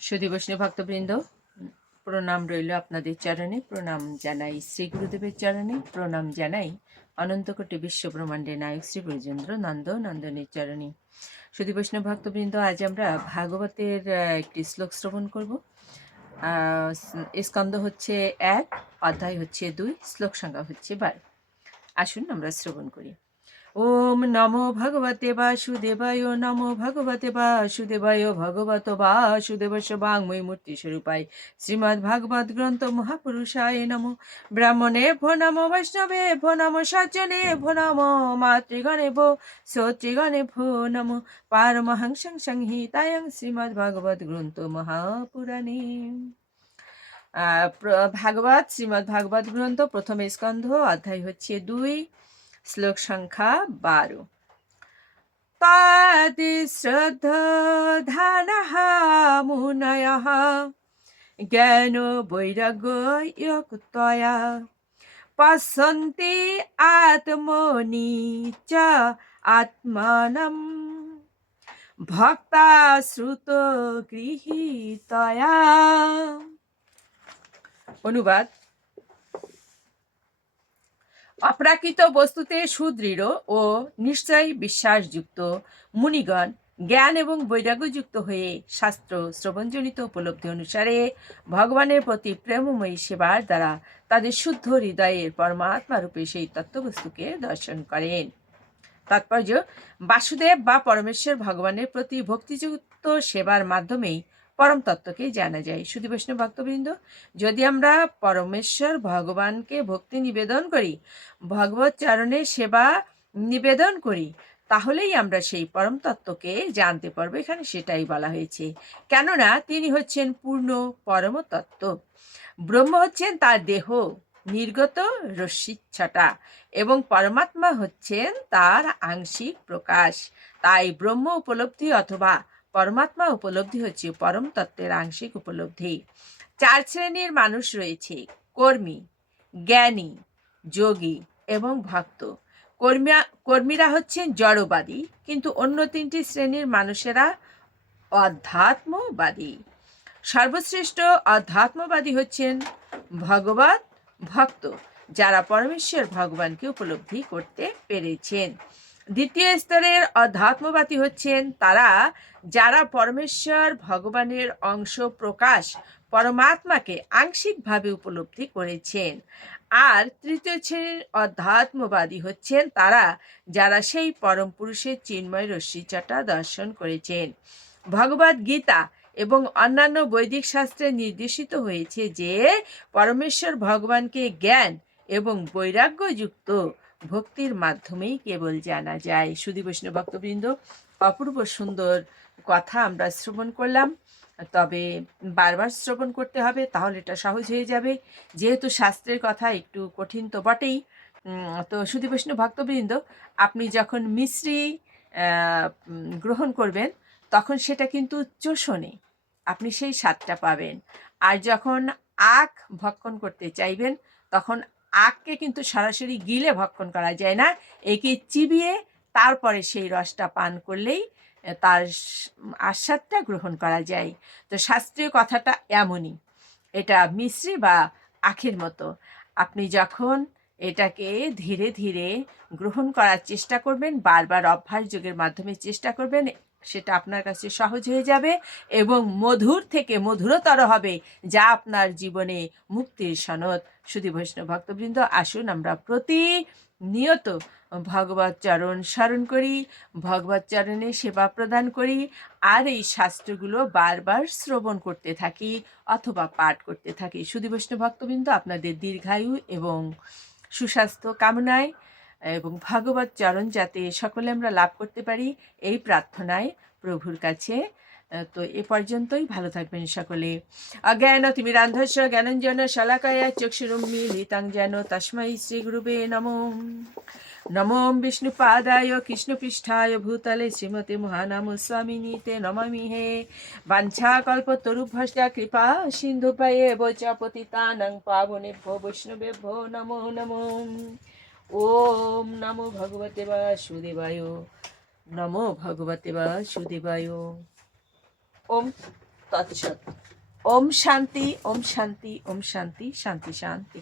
সুধী বৈষ্ণব ভক্তবৃন্দ, প্রণাম রইল আপনাদের চরণে। প্রণাম জানাই শ্রী গুরুদেবের চরণে। প্রণাম জানাই অনন্তকোটি বিশ্ব ব্রহ্মাণ্ডের নায়ক শ্রী ব্রজেন্দ্র নন্দনের চরণে। সুধী বৈষ্ণব ভক্তবৃন্দ, আজ আমরা ভাগবতের একটি শ্লোক শ্রবণ করব। স্কন্দ হচ্ছে 1, অধ্যায় হচ্ছে 2, শ্লোক সংখ্যা হচ্ছে 12। আসুন আমরা শ্রবণ করি। ওম নমো ভগবতে বাসুদেবায়, নমো ভগবতে বাসুদেবায়, ভগবত বাসুদেবস্য বাংময়ী মূর্তি স্বরূপায় শ্রীমদ্ ভাগবত গ্রন্থ মহাপুরুষায় নমো। ব্রাহ্মণে ভো নমো, বৈষ্ণবে ভো নমো, সজ্জনে ভো নমো, মাতৃগণে ভো, শ্রোতৃগণে ভো নমো। পারমহংসং সংহিতায়ং শ্রীমদ্ ভাগবত গ্রন্থ মহাপুরাণে। শ্রীমদ্ ভাগবত গ্রন্থ প্রথম স্কন্ধ, অধ্যায় হচ্ছে 2, শ্লোক সংখ্যা 12। তাদি শ্রদ্ধানঃ মুনয়ঃ জ্ঞান বৈরাগ্যয়ুক্তয়া পশ্যন্তি আত্মনি চ আত্মানম ভক্তা শ্রুত গৃহীতয়া। অনুবাদ: অপ্রাকৃত বস্তুতে সুদৃঢ় ও নিশ্চয় বিশ্বাসযুক্ত মুনিগণ জ্ঞান এবং বৈরাগ্যযুক্ত হয়ে শাস্ত্র শ্রবণজনিত উপলব্ধি অনুসারে ভগবানের প্রতি প্রেমময়ী সেবার দ্বারা তাদের শুদ্ধ হৃদয়ের পরমাত্মা রূপে সেই তত্ত্ববস্তুকে দর্শন করেন। তাৎপর্য: বাসুদেব বা পরমেশ্বর ভগবানের প্রতি ভক্তিযুক্ত সেবার মাধ্যমেই পরম তত্ত্বকে জানা যায়। শুধু বৈষ্ণব ভক্তবৃন্দ, যদি আমরা পরমেশ্বর ভগবানকে ভক্তি নিবেদন করি, ভগবত চরণে সেবা নিবেদন করি, তাহলেই আমরা সেই পরম তত্ত্বকে জানতে পারবো। এখানে সেটাই বলা হয়েছে, কেননা তিনি হচ্ছেন পূর্ণ পরম তত্ত্ব। ব্রহ্ম হচ্ছেন তার দেহ নির্গত রশ্মিচ্ছটা এবং পরমাত্মা হচ্ছেন তার আংশিক প্রকাশ। তাই ব্রহ্ম উপলব্ধি অথবা পরমাত্মা উপলব্ধি হচ্ছে পরম তত্ত্বের আংশিক উপলব্ধি। 4 শ্রেণীর মানুষ রয়েছে: কর্মী, জ্ঞানী, যোগী এবং ভক্ত। কর্মীরা হচ্ছেন জড়বাদী, কিন্তু অন্য 3টি শ্রেণীর মানুষেরা অধ্যাত্মবাদী। সর্বশ্রেষ্ঠ অধ্যাত্মবাদী হচ্ছেন ভগবত ভক্ত, যারা পরমেশ্বর ভগবানকে উপলব্ধি করতে পেরেছেন। দ্বিতীয় স্তরের অধ্যাত্মবাদী হচ্ছেন তারা যারা পরমেশ্বর ভগবানের অংশ প্রকাশ পরমাত্মাকে আংশিকভাবে উপলব্ধি করেছেন। আর তৃতীয় শ্রেণীর অধ্যাত্মবাদী হচ্ছেন তারা যারা সেই পরম পুরুষের চিন্ময় রশ্মিচ্ছটা দর্শন করেছেন। ভগবদ গীতা এবং অন্যান্য বৈদিক শাস্ত্রে নির্দেশিত হয়েছে যে পরমেশ্বর ভগবানকে জ্ঞান এবং বৈরাগ্যযুক্ত ভক্তির মাধ্যমেই কেবল জানা যায়। সুধী বৈষ্ণব ভক্তবৃন্দ, অপূর্ব সুন্দর কথা আমরা শ্রবণ করলাম, তবে বারবার শ্রবণ করতে হবে, তাহলে এটা সহজ হয়ে যাবে। যেহেতু শাস্ত্রের কথা একটু কঠিন তো বটেই। তো সুধী বৈষ্ণব ভক্তবৃন্দ, আপনি যখন মিশ্রি গ্রহণ করবেন, তখন সেটা কিন্তু চোষণে আপনি সেই স্বাদটা পাবেন। আর যখন আখ ভক্ষণ করতে চাইবেন, তখন আখকে কিন্তু সরাসরি গিলে ভক্ষণ করা যায় না, একে চিবিয়ে তারপরে সেই রসটা পান করলেই তার আস্বাদটা গ্রহণ করা যায়। তো শাস্ত্রীয় কথাটা এমনই, এটা মিশ্রি বা আখের মতো। আপনি যখন এটাকে ধীরে ধীরে গ্রহণ করার চেষ্টা করবেন, বারবার অভ্যাস যোগের মাধ্যমে চেষ্টা করবেন, সেটা আপনার কাছে সহজ হয়ে যাবে এবং মধুর থেকে মধুরতর হবে, যা আপনার জীবনে মুক্তির সনদ। শুধু বৈষ্ণব ভক্তবৃন্দ, আসুন আমরা প্রতিনিয়ত ভগবত চরণ স্মরণ করি, ভগবত চরণে সেবা প্রদান করি, আর এই শাস্ত্রগুলো বারবার শ্রবণ করতে থাকি অথবা পাঠ করতে থাকি। শুধু বৈষ্ণব ভক্তবৃন্দ, আপনাদের দীর্ঘায়ু এবং সুস্বাস্থ্য কামনায় এবং ভগবত চরণ যাতে সকলে আমরা লাভ করতে পারি, এই প্রার্থনায় প্রভুর কাছে। তো এ পর্যন্তই, ভালো থাকবেন সকলে। অজ্ঞানতিমিরান্ধস্য জ্ঞানাঞ্জন শলাকায়া চক্ষুরুন্মীলিতাং যেন তস্मै শ্রী গুরুবে নমঃ। নমো বিষ্ণুপাদায় কৃষ্ণপৃষ্ঠায় ভূতলে শ্রীমতে মহানাম স্বামিনী তে নমামি হে। বাঞ্ছাকল্পতরুভ্যশ্চ কৃপা সিন্ধুপয়েব চ পতিতানাং পাবনেভ্যো বৈষ্ণবেভ্যো নমো নমো। ওম নমো ভগবতে বাসুদেবায়, নমো ভগবতে বাসুদেবায়। ওম। তৎসৎ। ওম শান্তি, ওম শান্তি, ওম শান্তি, শান্তি শান্তি।